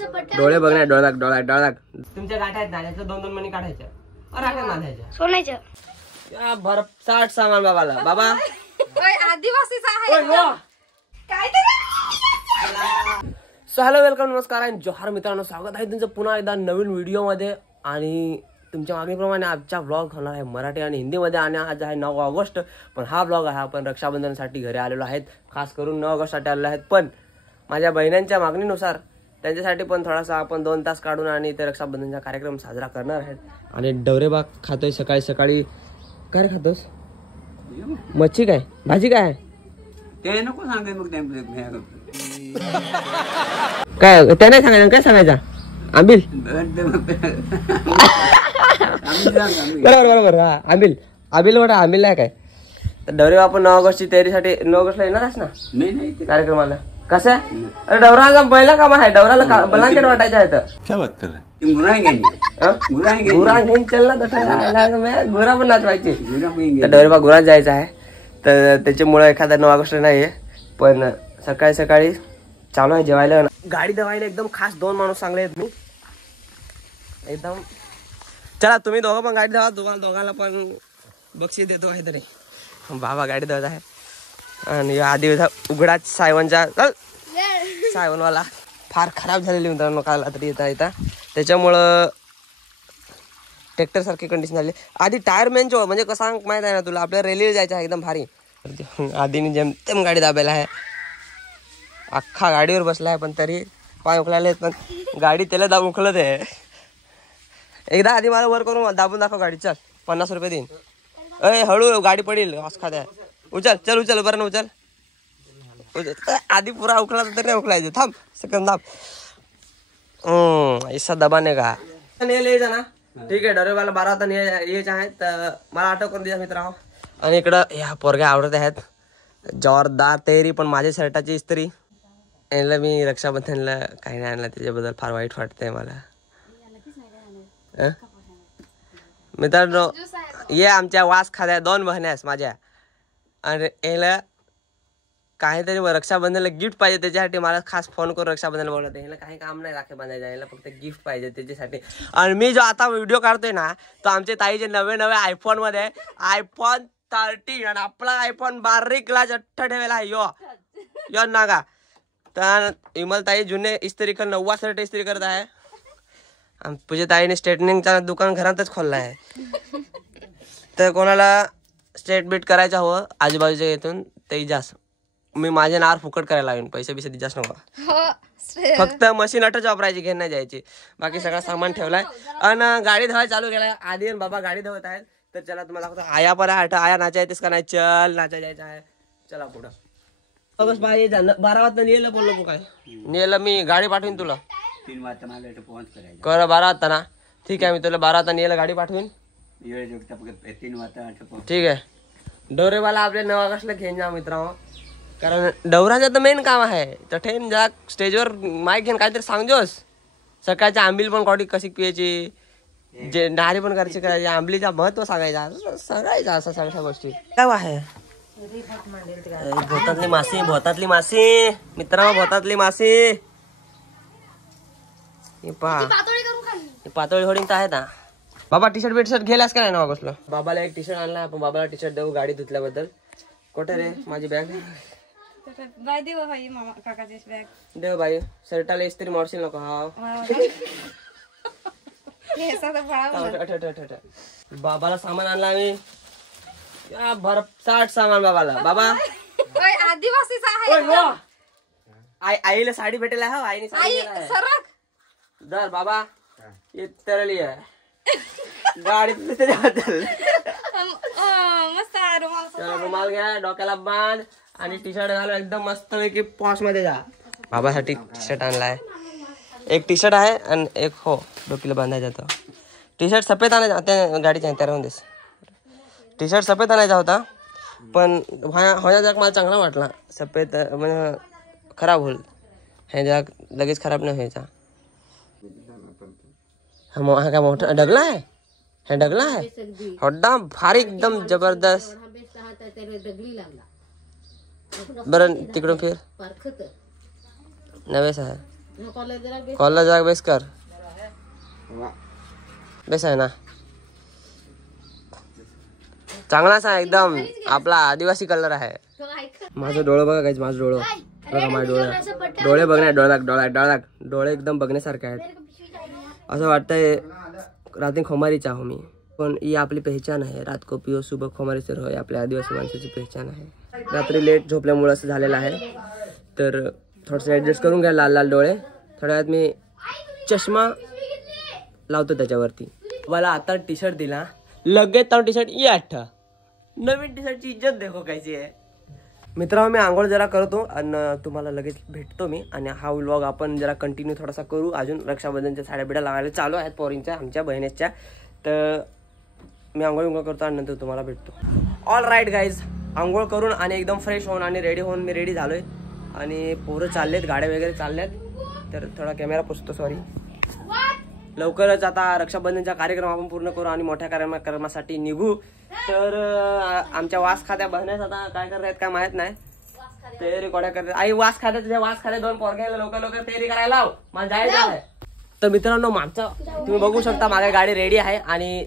डोळे बघ ना, डोळा डोळा तुमच्या गाठ्या आहेत ना, त्याचं 2-2 मणी काढायच्या राख्या बांधायच्या सोन्याच्या भरसाट सामान बाबाला. बाबा आदिवासीचा आहे काय. सो हॅलो, वेलकम, नमस्कार आणि जोहार मित्रांनो, स्वागत आहे तुमचं पुन्हा एकदा नवीन व्हिडिओमध्ये. आणि तुमच्या मागणीप्रमाणे आजचा व्लॉग होणार आहे मराठी आणि हिंदीमध्ये. आणि आज आहे 9 ऑगस्ट. पण हा व्लॉग आहे आपण रक्षाबंधनसाठी घरी आलेलो आहेत, खास करून 9 ऑगस्टसाठी आलेलो आहेत. पण माझ्या बहिणांच्या मागणीनुसार त्यांच्यासाठी पण थोडासा आपण 2 तास काढून आणि ते रक्षाबंधनचा कार्यक्रम साजरा करणार आहेत. आणि डवरेबाग खातोय सकाळी सकाळी. काय खातोस? मच्छी काय, भाजी काय ते नको सांगाय मग काय त्या नाही सांगायचं. काय सांगायचा? आंबिल. बरोबर बरोबर, हा आंबिल. आंबिल वाटा आंबिल आहे काय. तर डवरे आपण 9 ऑगस्टची तयारीसाठी 9 ऑगस्टला येणारच ना कार्यक्रमाला. कसं आहे? अरे डवराचा पहिला काम आहे, डवराला ब्लँकेट वाटायचं आहे. तर गुरा घेऊन चल ना, तसं गुरा पण नाचवायची. डवरेबा गुरात जायचं आहे, तर त्याच्यामुळे एखादा 9 ऑगस्ट नाहीये. पण सकाळी सकाळी चालू आहे जेवायला. गाडी धवायला एकदम खास 2 माणूस चांगले आहेत मी एकदम. चला तुम्ही दोघं पण गाडी धवा, दोघांना पण बक्षीस देतो काहीतरी. बाबा गाडी धवत आहे. आणि आधी उघडाच सायवनचा सायवनवाला फार खराब झालेली मित्रांनो काल रात्री येता त्याच्यामुळं ट्रॅक्टर सारखी कंडिशन झाली. आधी टायर मेनचो म्हणजे कसं माहित आहे ना तुला, आपल्या रेल्वे जायचं आहे एकदम भारी. आधीने जेमतेम गाडी दाबायला आहे, अख्खा गाडीवर बसला आहे, पण तरी पाय उखलाले आहेत. पण गाडी त्याला दाब उखलत आहे. एकदा आधी मला वर करून दाबून दाखव गाडी. चल 50 रुपये देईन. अय हळू, गाडी पडेल खाद्या. उचल चल, उचल बरं ना, उचल. आधी पुरा उखला तर नाही उखलायचं. थांब सेकंद थांब. ऐसा दबाने का यायचा ना. ठीक आहे, डरेवाला 12 वाजता यायचे आहेत, तर मला आठव करून द्या मित्रांनो. आणि इकडं ह्या पोरग्या आवडत आहेत, जोरदार तयारी. पण माझ्या शर्टाची इस्त्री यायला मी रक्षाबंधनला काही नाही आणलं, त्याच्याबद्दल फार वाईट वाटतंय मला. मित्रांनो ये आमच्या वास खाद्या 2 बहिण्यास माझ्या. आणि याला काहीतरी रक्षाबंधनला गिफ्ट पाहिजे, त्याच्यासाठी मला खास फोन करून रक्षाबंधनला बोलवते. ह्याला काही काम नाही राखे बांधायचं, याला फक्त गिफ्ट पाहिजे त्याच्यासाठी. आणि मी जो आता व्हिडिओ काढतोय ना, तो आमच्या ताईचे नवे आयफोन मध्ये iPhone 13 आणि आपला आयफोन 12 जठ्ठ ठेवायला आहे यो नागा. तर इमल ताई जुने इस्त्री कर 9 शर्ट इस्त्री करत आहे. आणि तुझ्या ताईने स्ट्रेटनिंगचा दुकान घरातच खोलला आहे. तर कोणाला स्ट्रेट बीट करायचं हवं आजूबाजूच्या येथून ते जास्त मी माझ्या नार फुकट करायला लागेल. पैसे जास्त नको, फक्त मशीन अटच वापरायची, घेऊन नाही जायची. बाकी सगळं सामान ठेवलाय. आणि गाडी धवायला चालू केलाय. आधी आणि बाबा गाडी धवत आहेत. तर चला तुम्हाला आया पण आहे, आया नाचायचेस का नाही? चल नाचा जायचं आहे, चला पुढं. बस 12 वाजता नेलं बोललो काय नेलं मी. गाडी पाठवीन तुला 3 वाजता मला पोहोच करायचं. कर 12 वाजता ना. ठीक आहे, मी तुला 12 वाजता नेलं गाडी पाठवीन. 3 वाजता. ठीक आहे. डवरेवाला आपल्या 9 ऑगस्टला घेऊन जा मित्रांनो, कारण डवराचं तर मेन काम आहे. तर ठेन जा स्टेजवर माईक घेऊन काहीतरी सांगजोस. सकाळच्या आंबील पण कॉडी कशी पियाची, जे नारी पण करायची करायची, आंबलीचा महत्व सांगायचा असं सगळ्या गोष्टी. काय आहे भोतातली मासी मित्रांनो, भोतातली मासी. पातळी होडिंग तर आहे ना. बाबा टी शर्ट गेलास का नाही 9 ऑगस्टला? बाबाला एक टी शर्ट आणला. आपण बाबाला टी शर्ट देऊ गाडी धुतल्याबद्दल. कुठे रे माझी बॅग? देव बाई, शर्टाला इस्त्री मोडशील नको. बाबाला सामान आणला आम्ही भरसाट सामान बाबाला. बाबा आदिवासीचा आहे. आईला साडी भेटेल आहे. आईने साडी दर बाबा तरली आहे गाडी रुमाल घ्या, डोक्याला बांध आणि टी शर्ट घालून एकदम मस्त पैकी पॉश मध्ये जा. बाबासाठी टी शर्ट आणलाय. एक टी शर्ट आहे आणि एक हो डोक्याला बांधायचा होता. टी शर्ट सफेद आणायचा त्या गाडीच्या त्या राहून देस. टी शर्ट सफेद आणायचा होता, पण ह्या जग मला चांगला वाटला. सफेद म्हणजे खराब होईल, ह्या जग लगेच खराब नाही व्हायचा. हा काय मोठा डगला आहे, हे डगला आहे हड्डा भारी एकदम जबरदस्त. बरं तिकडून फिर नवेच आहे. कॉलला जा बेस कर बेस आहे ना चांगलाच आहे एकदम आपला आदिवासी कलर आहे. माझं डोळं बघा काहीच माझं डोळं बघा माझे डोळे बघण्या डोळे एकदम बघण्यासारखे आहेत. असं वाटतंय रात्री खोमारीच आहो मी पण ही आपली पहचान आहे. रात को पिओ सुबह खोमारी सर होय आपल्या आदिवासी माणसाची पहचान आहे. रात्री लेट झोपल्यामुळे असं झालेलं आहे तर थोडंसं ॲडजस्ट करून घ्या. लाल लाल डोळे थोड्या वेळात मी चष्मा लावतो त्याच्यावरती. मला आता टी शर्ट दिला लगेच तो टी शर्ट ये आठ नवीन टी शर्टची इज्जत देखो कायची आहे. मित्रांनो मी आंघोळ जरा करतो आणि तुम्हाला लगेच भेटतो मी. आणि हा व्लॉग आपण जरा कंटिन्यू थोडासा करू. अजून रक्षाबंधनच्या साड्या बिड्या लावायला चालू आहेत पोरींच्या आमच्या बहिणीच्या. तर मी आंघोळ करतो आणि नंतर तुम्हाला भेटतो. ऑल राईट गाईज आंघोळ करून आणि एकदम फ्रेश होऊन आणि रेडी होऊन मी रेडी झालोय आणि पोरं चाललेत गाड्या वगैरे चालल्यात. तर थोडा कॅमेरा पुसतो सॉरी. लवकरच आता रक्षाबंधनचा कार्यक्रम आपण पूर्ण करू आणि मोठ्या कार्यक्रमासाठी निघू. तर आमच्या वास खात्या बहिण्यास आता काय करतायत काय माहित नाही. तयारी कोड्या करतात आई वास खात्या तुझ्या वास खात्या 2 पोरग्याला लवकर तयारी करायला लाव मला जायचं आहे. तर मित्रांनो मागचा तुम्ही बघू शकता माझी गाडी रेडी आहे आणि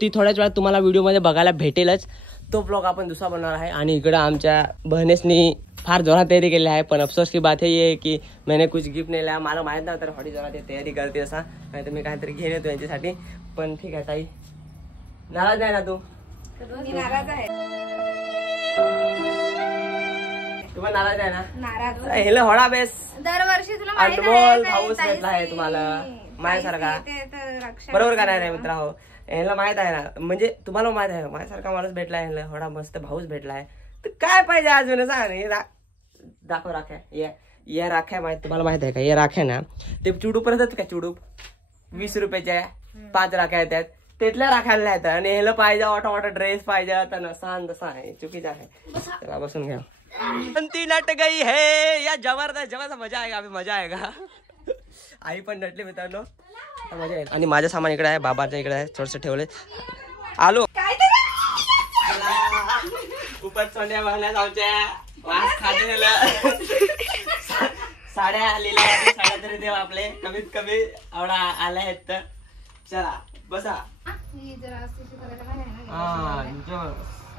ती थोड्याच वेळात तुम्हाला व्हिडिओमध्ये बघायला भेटेलच. तो ब्लॉग आपण दुसरा बनवणार आहे. आणि इकडं आमच्या बहिणीसनी फार जोरात तयारी केली आहे पण अफसोस की बात है ये की मैंने कुछ गिफ्ट नाही लिया. मला माहित नव्हतं तर हॉडी जोरात तयारी करते असा नाही तर मी काहीतरी घेऊन येतो यांच्यासाठी. पण ठीक आहे ताई नाराज आहे ना तू? मी नाराज आहे. तू पण नाराज आहे ना? नाराज हेला होडा बेस दरवर्षी तुला माहित अनमोल भाऊस भेटला आहे तुम्हाला माझ्यासारखा रक्षा बरोबर का नाही मित्र हो. ह्याला माहित आहे ना म्हणजे तुम्हाला माहित आहे माझ्यासारखा माणूस भेटला आहे ह्याला होडा मस्त भाऊस भेटला आहे. तर काय पाहिजे अजून सांग दाखव राख्या या राख्या माहित तुम्हाला माहित आहे का? या राख्या ना ते चुडूप येतात का चुडूप 20 रुपयाच्या 5 राख्या येतात तिथल्या राखायला येतात. आणि ह्याला पाहिजे ऑटो ड्रेस पाहिजे तर नसान तसा आहे चुकीचं आहे. चला बसून घ्या. ती नट गई है या जबरदस्त मजा आहे अभी मजा आहे का? आई पण नटली मित्रांनो मजा येईल. आणि माझं सामान इकडे आहे बाबाच्या इकडे आहे थोडस ठेवले आलो उपट सोन्या बघण्यास आमच्या वास खाते साड्या लिहिल्या साड्या तरी देव आपले कमीत कमी एवढा आल्या आहेत. तर चला बसा.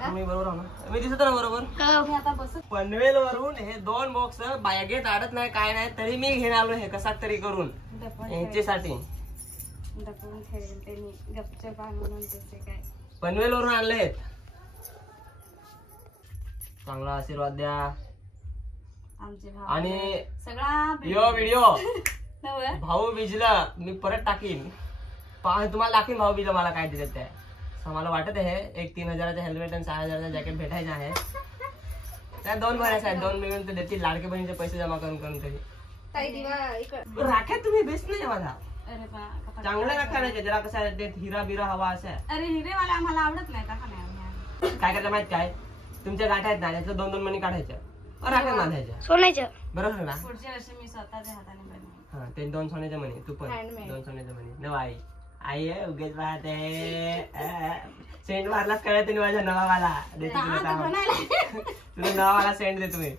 तुम्ही बरोबर आहो ना? मी दिसत ना बरोबर? पनवेल वरून हे 2 बॉक्स बागेत आडत नाही काय नाही तरी मी घेऊन आलो हे कसा तरी करून ह्याच्यासाठी. पनवेल वरून आणले चांगला आशीर्वाद द्या. आणि यो व्हिडिओ भाऊ बिजला मी परत टाकीन तुम्हाला दाखवीन भाऊ बिजला मला काय देतात ते. मला वाटत आहे एक 3000चा हेल्मेट आणि 6000चा जॅकेट भेटायचं आहे. त्या 2 भरायचं आहे 2 मिळून तर देतील लाडके बहिणीचे पैसे जमा करून तरी. राख्या तुम्ही बेस्ट नाही माझा चांगला राख्या नाही जरा कसं आहे हिरा बिरा हवा असं आहे. अरे हिरेवाला आम्हाला आवडत नाही काय करायचं माहित काय तुमच्या गाठ्या आहेत ना त्याचं 2-2 मणी काढायच्या राख्या बांधायच्या सोन्याच्या बरोबर ना? पुढच्या वर्षी मी स्वतःच्या हाताने बनवेन. हा ते 2 सोन्याच्या मणी तू पण 2 सोन्याच्या मणी नवा आई आहे उगेच पाहत सेंट मारलाच कळत नाही माझ्या नवावाला देते तुला नवावाला सेंट देतो मी.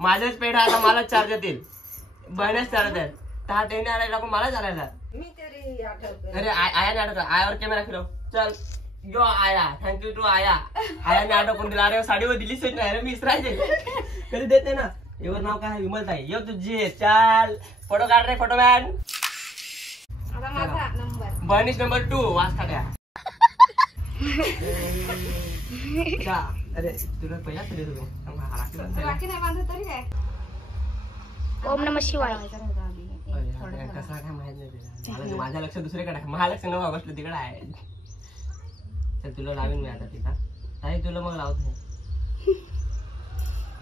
माझ्याच पेढा आता मलाच चार्ज येतील बहिणच चालत आहेत तर त्यांनी आला टाकून मला चालायला. अरे आया नाही आठवत आयावर कॅमेरा फिरव चल यो आया थँक्यू टू आया आयाने आठवून दिला. अरे साडीवर दिलीच नाही रे मी इसरायचे कधी देते ना. एवढं नाव काय विमल ताई यो तुझी चाल फोटो काढ रे फोटो मॅन. बहिणीच नंबर 2 वास खात्या. अरे तुला पहिला तरी ओम नमः शिवाय. कसा काय माहित नाही माझ्या लक्ष दुसरीकडे महालक्ष्मी 9 ऑगस्ट तिकडे आहे. तर तुला लावीन मी आता तिथं ताई तुला मग लावतो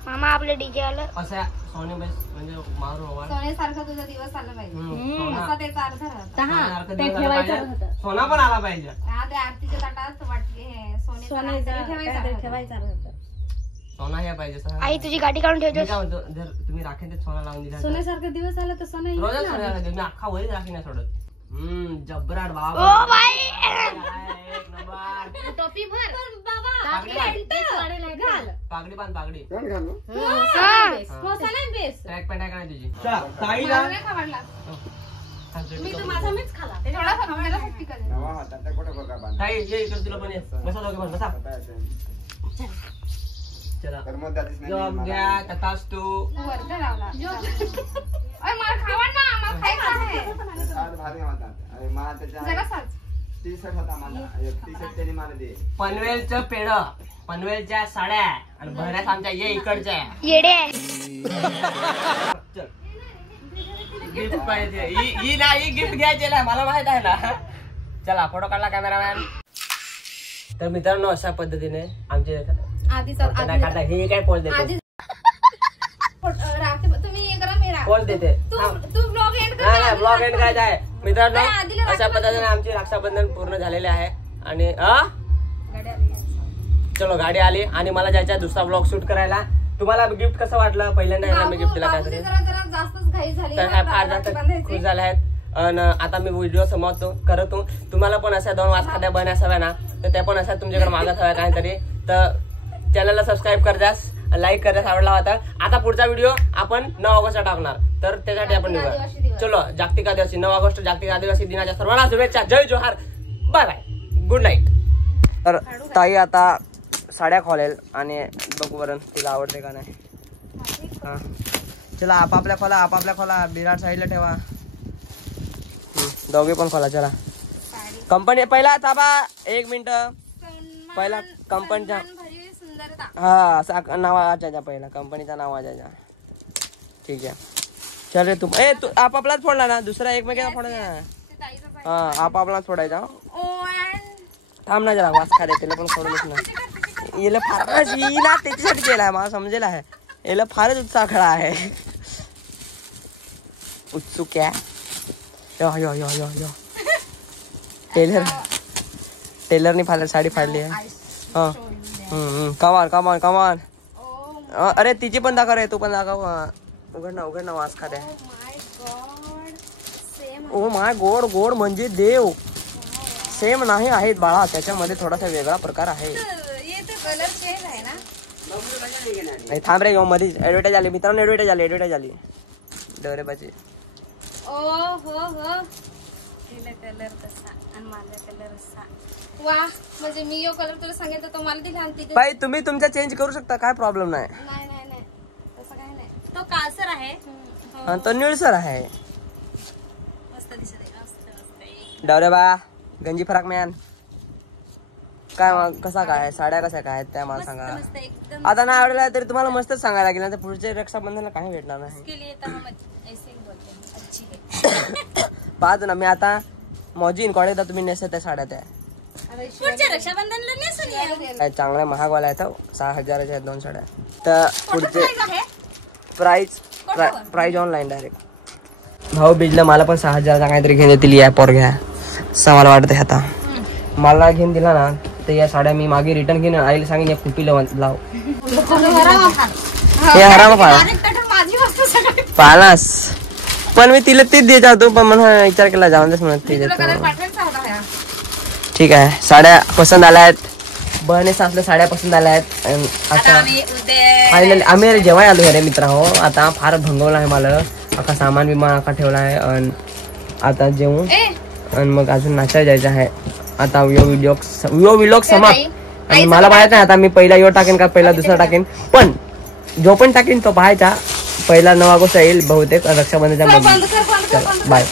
मामा आपले डीजे आलं असा सोने बेस म्हणजे मारू सोन्यासारखा तुझा दिवस आला पाहिजे असा त्याचा अर्थ राहता. सोना पण आला पाहिजे. आरतीच्या ताटात वाटले ठेवायचा सोना हे पाहिजे. आई तुझी गाडी काढून ठेवतो. जर तुम्ही राखेत सोना लावून दिला सोन्यासारखा दिवस आला तर सोना रोजच सोन्या लागेल मी अख्खा वरी राखी नाही सोडत. जबराट बाबा टोपी भर बाबा पागडी बांध पागडी कोसा नाही बेस ट्रॅक पॅन्ट आहे का नाही तुझी मला नाही आवडला. मी तर माझा मीच खाला थोडा मला सुट्टी करेल. ताई ये इकडे तुला पण ये बसा दोघे पण बसा चला जॉब घ्या कथास तू वरती लावला. अरे मला खावा ना, मला खायचं आहे. जरा साच. पनवेलचं पेढ, पनवेलच्या साड्या आणि बहऱ्यात आमच्या ये इकडच्या गिफ्ट पाहिजे ही नाही गिफ्ट घ्यायचे ना मला माहित आहे ना. चला फोटो काढला कॅमेरामॅन. तर मित्रांनो अशा पद्धतीने आमचे काढला हे काय पोच देते तुम्ही हे करा मी पोच देते तू ब्लॉग एंड कर. नाही ब्लॉग एंड करायचा आहे मित्रांनो. अशा पद्धतीने आमची रक्षाबंधन पूर्ण झालेले आहे आणि चलो गाडी आली आणि मला जायचा दुसरा ब्लॉग शूट करायला. तुम्हाला गिफ्ट कसं वाटलं? पहिल्यांदा मी गिफ्ट दिला काहीतरी तर फार जास्त खुश झाले आहेत. आणि आता मी व्हिडिओ समाप्त करतो. तुम्हाला पण अशा 2 वास खाद्या बनायला हव्या ना तर त्या पण अशा तुमच्याकडे मागत हव्या काहीतरी. तर चॅनलला सबस्क्राईब करजास, लाईक करण्यास आवडला होता. आता पुढचा व्हिडिओ आपण 9 ऑगस्टला टाकणार तर त्यासाठी आपण निघा. चलो जागतिक आदिवासी 9 ऑगस्ट जागतिक आदिवासी दिनाच्या सर्वांना शुभेच्छा. जय जोहार, बाय बाय, गुड नाईट. तर ताई आता साड्या खोलेल आणि बघू बरं तिला आवडते का नाही. हा चला आपापल्या खोला बिराड साईडला ठेवा. दोघे पण खोला. चला कंपनी पहिला थांबा 1 मिनिट. पहिला कंपनीचा हा असं नाव वाजायचा, पहिला कंपनीचा नाव वाजायचा. ठीक आहे चल रे. तू आपापलाच फोडला ना, दुसरा एकमेकांना फोडायचा ना. हा आपापलाच फोडायचा. थांब ना जरा वास खाते तिला पण फोडूनच ना. याला फारच हिला त्याच्यासाठी केलाय मला समजेल आहे. याला फारच उत्साह खडा आहे. उत्सुक आहे. यो यो यो यो यो टेलरनी साडी फाडली आहे. हा कमान कमान कमान. अरे तिची पण दाखव रे, तू पण दाखव. उघड ना वास खाते. ओ माय गोड गोड म्हणजे देव. सेम नाही आहेत बाळा, त्याच्यामध्ये थोडासा वेगळा प्रकार आहे. नाही थांब रे, मध्ये ऍडव्हर्टाईज आली मित्रांनो. ऍडव्हर्टाईज आली डोरेबाची. कलर तसा आणि माझा कलर असा. वा म्हणजे मी यो कलर तुला सांगितलं तो मला दिला आणि बाई तुम्ही तुमचा चेंज करू शकता, काय प्रॉब्लेम नाही. नाही तसं काही नाही. तो काळसर आहे आणि तो निळसर आहे. मस्त दिसत आहे. डवरे बा गंजी फराक मॅन काय कसा काय साड्या कशा काय त्या मला सांगा. आता नाही आवडला तरी तुम्हाला मस्तच सांगायला लागेल ना. पुढच्या रक्षाबंधनला काही भेटणार नाही. पाहतो ना मी आता मौजीन कॉलेजला तुम्ही नेसत आहे साड्या त्या रक्षाबंधनला चांगल्या महागवाल्या आहेत. 6,000च्या आहेत 2 साड्या. तर पुढचे प्राइस ऑनलाईन डायरेक्ट. भाऊ बिजला मला पण 6,000चा काहीतरी घेऊन देतील या पोर घ्या असं मला वाटतं. आता मला घेऊन दिला ना तर या साड्या मी मागे रिटर्न घेऊन आईला सांगेन या खुपीला लाव. हे हराम पालास पण मी तिला तीच देत होतो पण मला विचार केला जाऊन देस म्हणत ती देतो. ठीक आहे साड्या पसंत आल्या आहेत. बहने सासल्या साड्या पसंत आल्या आहेत. आता फायनली आम्ही जेव्हा आलो अरे मित्र हो. आता फार भंगवला आहे मला. अख्खा सामान बिमान अख्खा ठेवला आहे आणि आता जेवून आणि मग अजून नाचायला जायचं आहे. आता व्हिडिओ समाप्त. आणि मला माहित नाही आता मी पहिला यो टाकेन का पहिला दुसरा टाकेन, पण जो पण टाकेन तो पाहायचा. पहिला 9 ऑगस्ट येईल बहुतेक रक्षाबंधनच्या मध्ये. चला बाय.